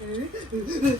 嗯。嗯嗯嗯，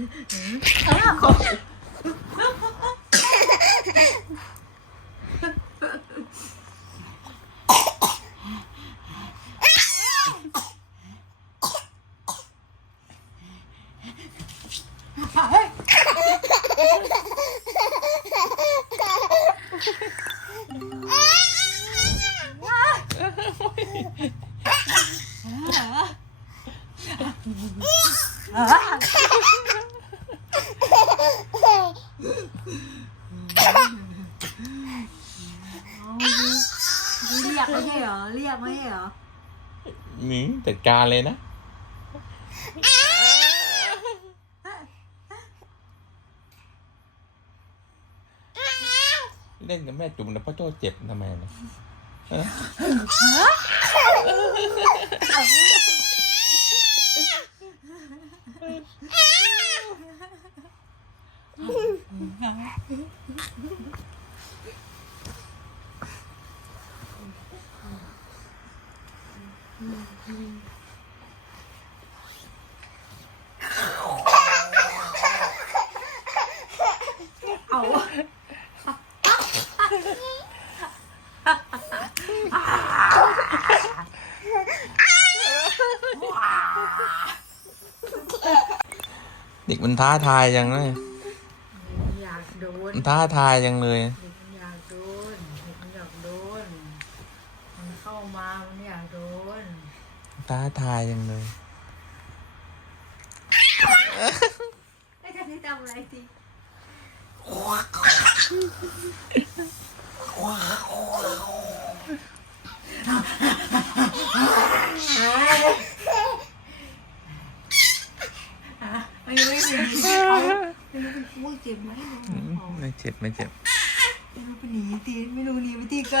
เรียกไม่ใช่เหรอ เรียกไม่ใช่เหรอ นี่จัดการเลยนะเล่นกับแม่จุ๋มแล้วพ่อโจ้เจ็บทำไมนะฮะ เอาเด็กมันท้าทายยังเลยอยากโดนมันท้าทายยังเลย เด็กมันอยากโดนเด็กมันอยากโดน มันเข้ามา มันอยากโดน ท้าทายยังเลยไอ้จะนี่ทำอะไรสิไม่รู้ไม่เป็นเขาไม่รู้เป็นพูดเจ็บไหมไม่เจ็บไม่เจ็บ ไม่รู้ไปหนีตีไม่รู้หนีไปตีไกล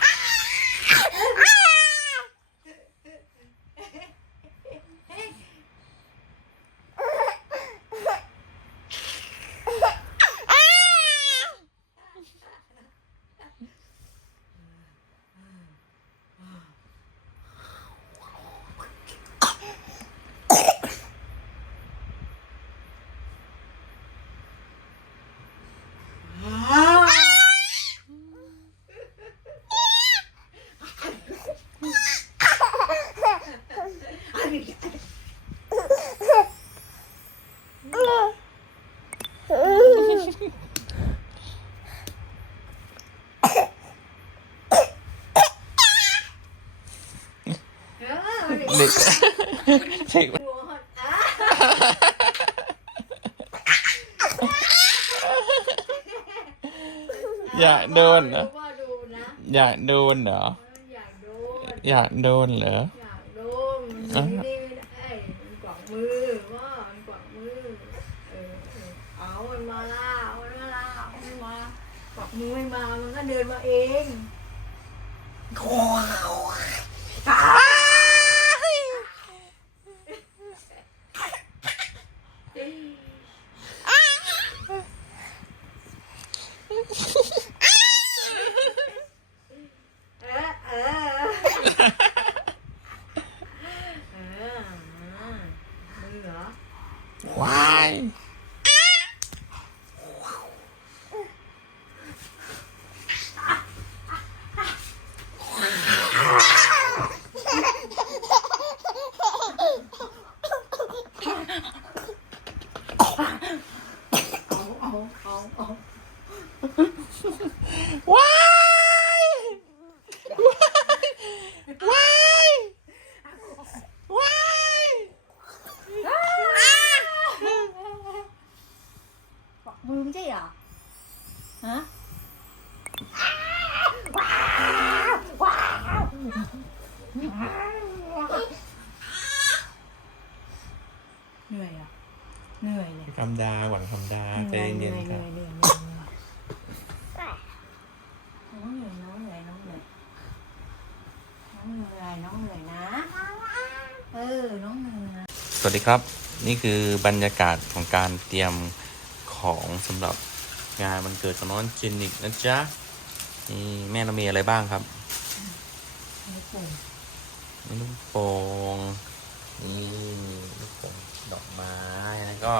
เด็กเด็ก อยากโดนเหรอ ว่าดูนะ อยากโดนเหรอ อยากโดน อยากโดนเหรอ อยากโดนมันไม่ได้ไม่ได้มันกวักมือว่ามันกวักมือ เออเออเอามันมาล่าเอามันมาล่าเอามันมากวักมือไม่มา มันก็เดินมาเองเอ ใช่เหรอ ฮะเหนื่อยอะ เหนื่อยเลยคำดาหวังคำดาใจเย็นครับน้องเหนื่อยน้องเหนื่อยน้องเหนื่อยน้องเหนื่อยน้องเหนื่อยนะ เออ น้องเหนื่อยสวัสดีครับ นี่คือบรรยากาศของการเตรียม ของสำหรับงานวันเกิดของน้องจินิกนะจ๊ะนี่แม่เรามีอะไรบ้างครับไม่ปุ่มมีลูกโป่งนี่ลูกโป่งดอกไม้แล้วก็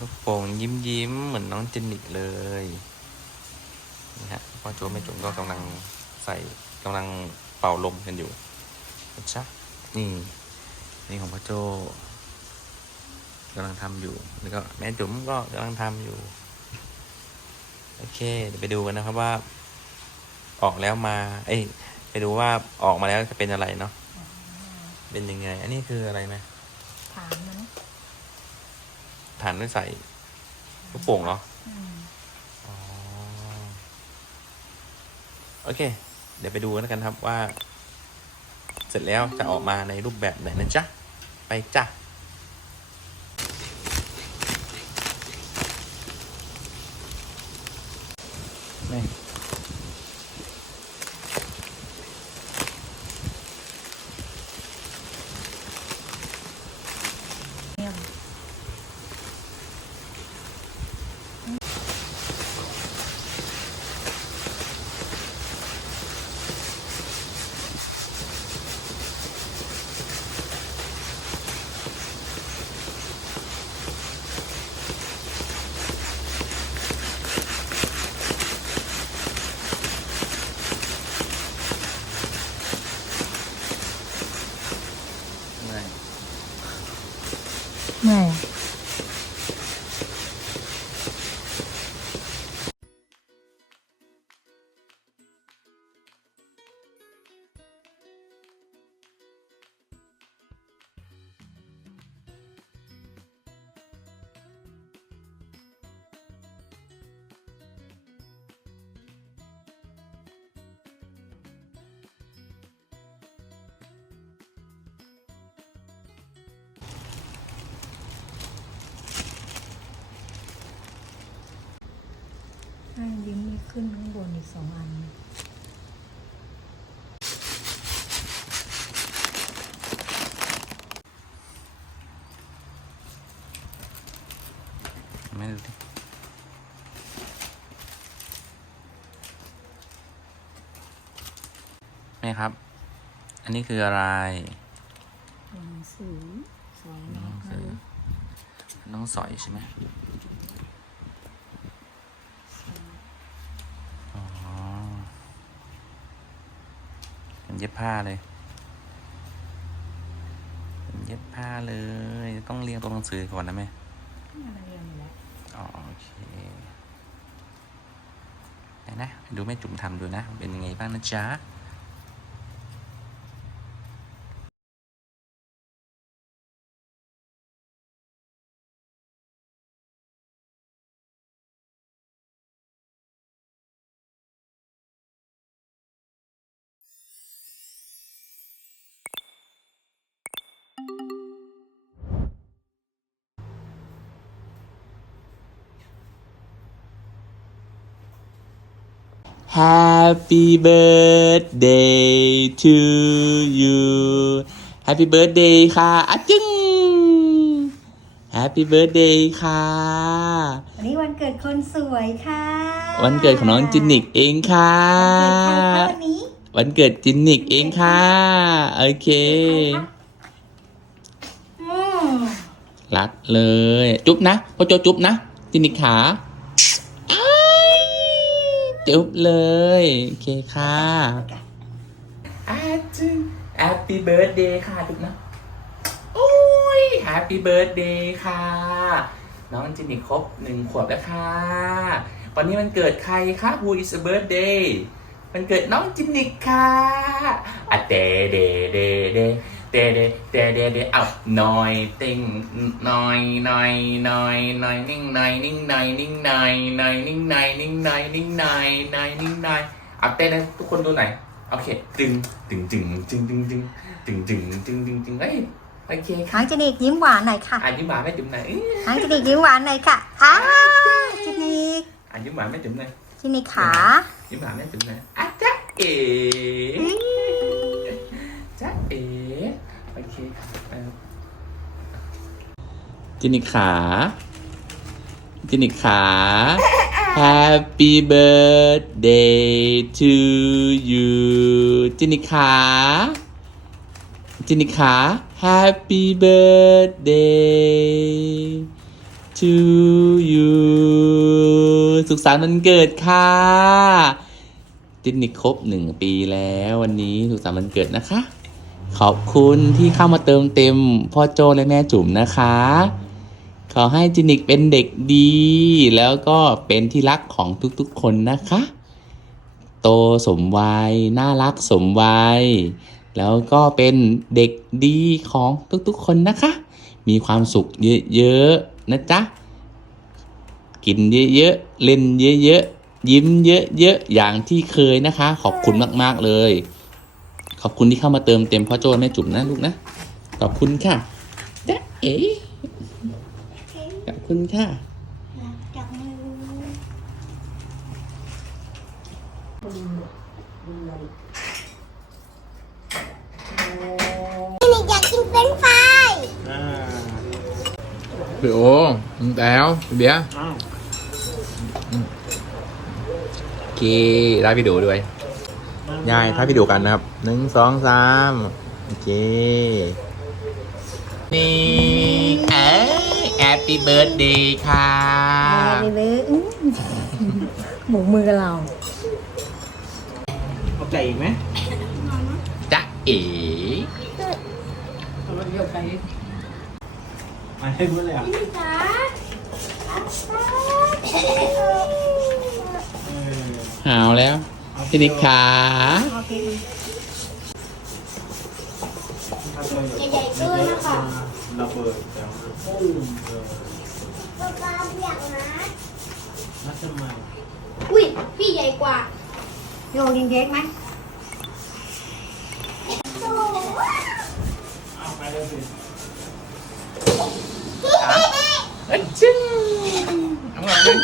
ลูกโป่งยิ้มยิ้มๆเหมือนน้องจินนิกเลยนี่ฮะพ่อโจแม่จุ๋มก็กำลังใส่กำลังเป่าลมกันอยู่นะจ๊ะนี่นี่ของพ่อโจ กำลังทำอยู่ แล้วก็แม่จุ๋มก็กำลังทำอยู่ โอเคเดี๋ยวไปดูกันนะครับว่า ออกแล้วมา เอ้ยไปดูว่าออกมาแล้วจะเป็นอะไรเนาะเป็นยังไง อันนี้คืออะไรไหมถามมันฐานด้วยใส่ลูกโป่งเหรออืมอ๋อโอเค เดี๋ยวไปดูกันแล้วกันครับว่า เสร็จแล้วจะออกมาในรูปแบบไหนนะจ๊ะ ไปจ้ะ นี่ ให้ยิ้มมีขึ้นข้างบนอีกสองอันไม่ดูดิแม่ครับ อันนี้คืออะไร หนังสือสวยหนัมางกสือน้องสอยใช่ไหมอ๋อ เป็นเย็บผ้าเลยเป็นเย็บผ้าเลย ต้องเรียงตัวหนังสือก่อนนะแม่อะไรอย่างนี้แหละอ๋อโอเคไหนนะ ดูแม่จุ่มทำดูนะ เป็นยังไงบ้างนะจ๊ะ Happy birthday to you Happy birthday ค่ะอะจึง Happy birthday ค่ะ วันนี้วันเกิดคนสวยค่ะวันเกิดของน้องจินนิกเองค่ะ วันเกิดใครคะวันนี้วันเกิดจินนิกเองค่ะ โอเค อืมรักเลย จุ๊บนะพ่อโจจุ๊บนะจินนิกขาอ้าย จุ๊บเลย โอเคค่ะอาจึง Happy Birthday ค่ะจุ๊บนะโอ้ย Happy Birthday ค่ะ น้องจินนิกครบหนึ่งขวบแล้วค่ะ วันนี้มันเกิดใครคะ Who is a birthday มันเกิดน้องจินนิกค่ะอะเดเดเดเด เดเดเดเดเดเอาหน่อยติงหน่อยหน่อยหน่อยหน่อยนิ่งหน่อยนิ่งหน่อยนิ่งหน่อยหน่อยนิ่งหน่อยนิ่งหน่อยนิ่งหน่อยหน่อยนิ่งหน่อยเอาเต้นให้ทุกคนดูหน่อยโอเคตึงตึงตึงตึงตึงตึงตึงตึงตึงตึงตึงเฮ้ยโอเคหาค่ะงจินิกยิ้มหวานหน่อยค่ะอ่านยิ้มหวานแม่จุ๋มหน่อยหางจินิกยิ้มหวานหน่อยค่ะอ้าจินิกอ่านยิ้มหวานแม่จุ๋มหน่อยจินิกขายิ้มหวานแม่จุ๋มหน่อยอะจ๊ะเอ๋ จินิกขา จินิกขา Happy birthday to you จินิกขา จินิกขา Happy birthday to you สุขสันต์วันเกิดค่ะจินิกครบหนึ่งปีแล้ววันนี้สุขสันต์วันเกิดนะคะ ขอบคุณที่เข้ามาเติมเต็มพ่อโจและแม่จุ๋มนะคะ ขอให้จินิกเป็นเด็กดี แล้วก็เป็นที่รักของทุกๆคนนะคะ โตสมวัย น่ารักสมวัย แล้วก็เป็นเด็กดีของทุกๆคนนะคะ มีความสุขเยอะๆนะจ๊ะ กินเยอะๆ เล่นเยอะๆ ยิ้มเยอะๆ อย่างที่เคยนะคะ ขอบคุณมากๆเลย ขอบคุณที่เข้ามาเติมเต็มพ่อโจ้แม่จุ๋มนะลูกนะ ขอบคุณค่ะจ๊ะเอ๋ คุณค่ะจับมือนี่อยากกินเป็นไฟรายพี่โอแล้วเบียร์โอเคได้พี่ดูด้วยยายถ้าพี่ดูกันนะครับหนึ่งสองสามโอเค ปปี้เบิร์ดเดย์ค่ะไปเลยอื้อหมูมือกับเรา เอาไก่อีกไหมจ๊ะเอ๋มาให้พูดเลยอะจ๋าหาวแล้วจินิกขา ใหญ่ๆด้วยนะคะระเบิดแล้วป๊าป๊าอยากนะนัดทำไมอุ้ยพี่ใหญ่กว่าโยกินเค้กไหมเอาไปเลยสิอะจึ้ง